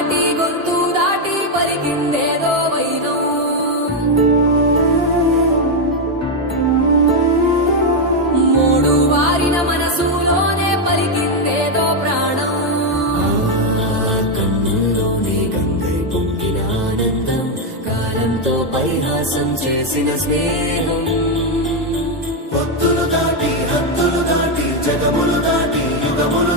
దాటి గొంతు దాటి పలికిందేదో వైనం మూడు వారిన మనసులోనే ఆనందం కాలంతో పరిహాసం చేసిన స్నేహం. ఒత్తులు దాటి హత్తులు దాటి జగములు దాటి యుగములు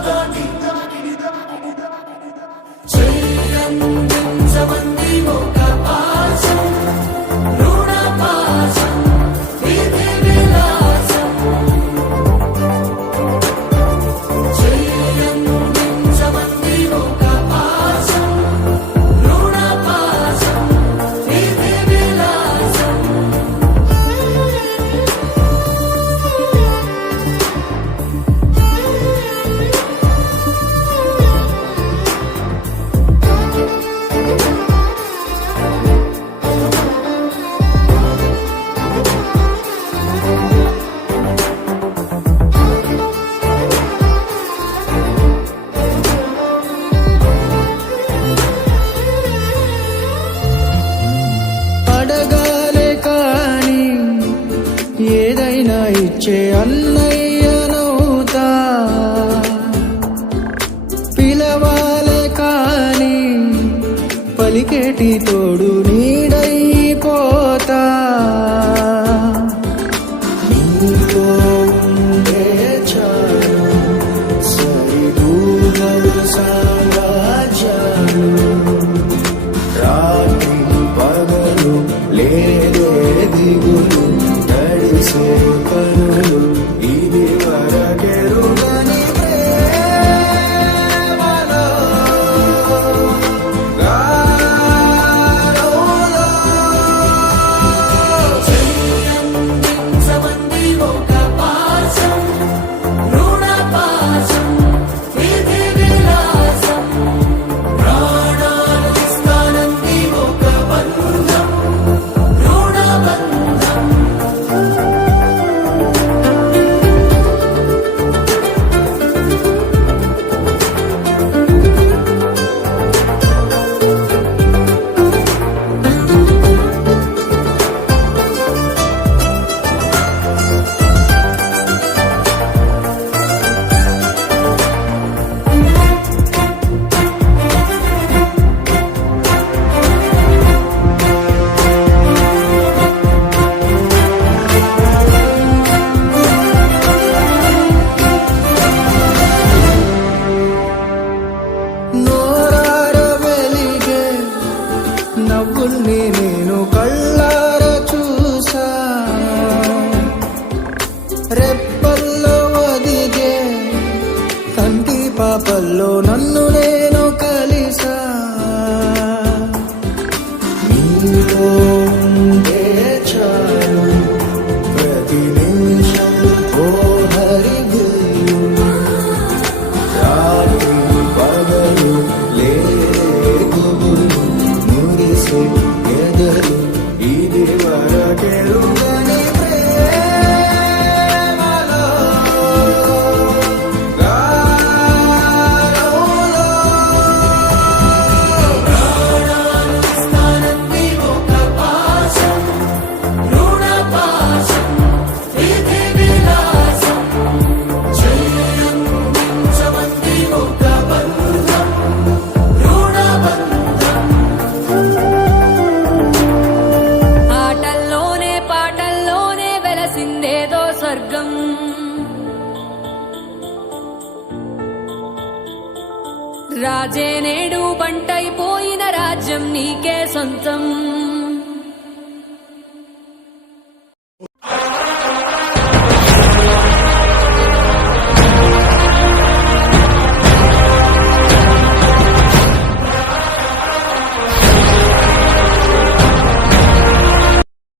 విలవాలే కాని పలికేటి తోడు నీడైపోతా. నీతో ఉండే చాలు సరిదూగలు సా good. రాజే నేడు పంటైపోయిన రాజ్యం నీకే సొంతం.